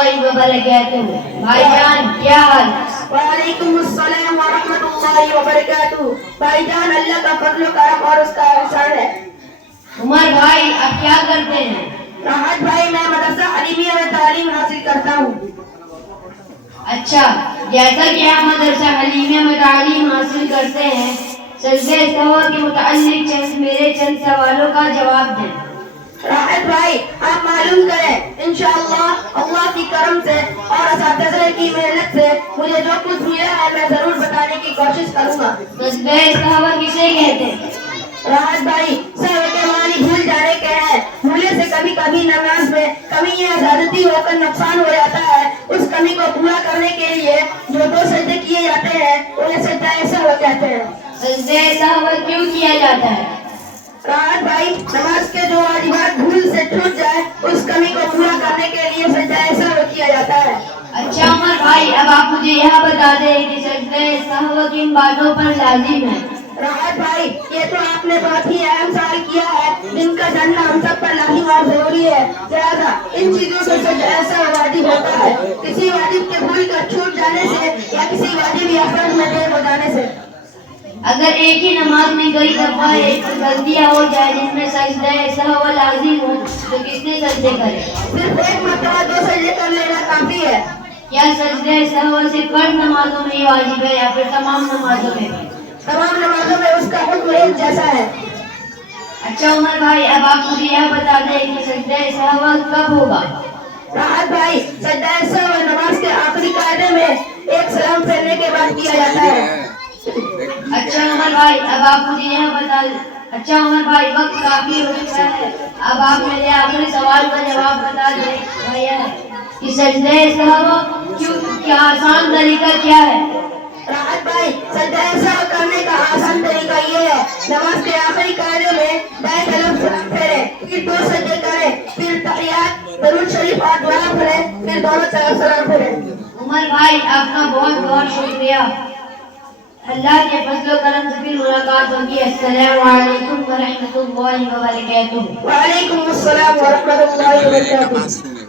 الله وبركاته. بھائی جان کیا حال؟ وعلیکم السلام ورحمۃ اللہ وبرکاتہ. بھائی جان اللہ کا فضل و کرم اور اس کا احسان ہے. عمر بھائی آپ کیا کرتے ہیں؟ راحت بھائی میں مدرسہ حلیمیہ میں تعلیم حاصل کرتا ہوں. اچھا، جیسا کہ آپ مدرسہ حلیمیہ میں تعلیم حاصل کرتے ہیں، سجدہ سہو کے متعلق میرے چند سوالوں کا جواب دیں. راحت بھائی آپ معلوم کریں انشاءاللہ اللہ کی کرم سے اور اساتذہ کی محنت سے مجھے جو کچھ ملا ہے میں ضرور بتانے کی کوشش کروں گا. سجدہ سہو کسے کہتے ہیں؟ راحت بھائی سہو کے معنی بھول جانے کے ہیں. بھولے سے کبھی کبھی نماز میں کمی یا زیادتی ہو کر نقصان ہو جاتا ہے. اس کمی کو پورا کرنے کے لیے جو دو سجدے کیے جاتے ہیں انہیں سجدہ سہو کہتے ہیں. سجدہ سہو کیوں کیا جاتا ہے؟ راحت بھائی نماز کے جو واجبات بھول سے چھوٹ جائے اس کمی کو پورا کرنے کے لیے سجدہ سہو کیا جاتا ہے. اچھا عمر بھائی اب آپ مجھے یہ بتا دیں کہ سجدہ سہو کن باتوں پر لازم ہے؟ راحت بھائی یہ تو آپ نے بہت ہی اہم سوال کیا ہے جن کا جاننا ہم سب پر لازم اور ضروری ہے. لہٰذا ان چیزوں سے سجدہ سہو واجب ہوتا ہے کسی واجب کے بھول کر چھوٹ جانے سے یا کسی واجب یا فرض میں دیر ہو جانے سے. اگر ایک ہی نماز میں کئی دفعہ ایک غلطیاں ہو جائے جن میں سجدہ سہو لازم ہو تو کتنے سجدے کریں؟ صرف ایک مرتبہ دو سجدے کر لینا کافی ہے. کیا سجدہ سہو صرف فرض نمازوں میں ہی واجب ہے یا پھر تمام نمازوں میں بھی؟ تمام نمازوں میں اس کا حکم ایک جیسا ہے. اچھا عمر بھائی اب آپ مجھے یہ بتا دیں کہ سجدہ سہو کب ہوگا؟ راحت بھائی سجدہ سہو نماز کے آخری قاعدے میں ایک سلام پھیرنے کے بعد کیا جاتا ہے. اچھا عمر بھائی اب آپ مجھے یہ بتا دیں. اچھا عمر بھائی وقت کافی ہو چکا ہے، اب آپ میرے آخری سوال کا جواب بتا دیں. وہ یہ ہے کہ سجدہ سہو کیا آسان طریقہ کیا ہے؟ راحت بھائی سجدہ سہو کرنے کا آسان طریقہ یہ ہے نماز کے آخری قاعدے میں دائیں طرف سلام پھیریں، پھر دو سجدے کریں، پھر تحیات درود شریف اور دعا پڑھیں، پھر دونوں طرف سلام پھیریں. عمر بھائی آپ کا بہت بہت شکریہ. اللہ کے فضل و کرم سے پھر ملاقات ہوگی. السلام علیکم ورحمۃ اللہ وبرکاتہ. وعلیکم السلام ورحمۃ اللہ وبرکاتہ.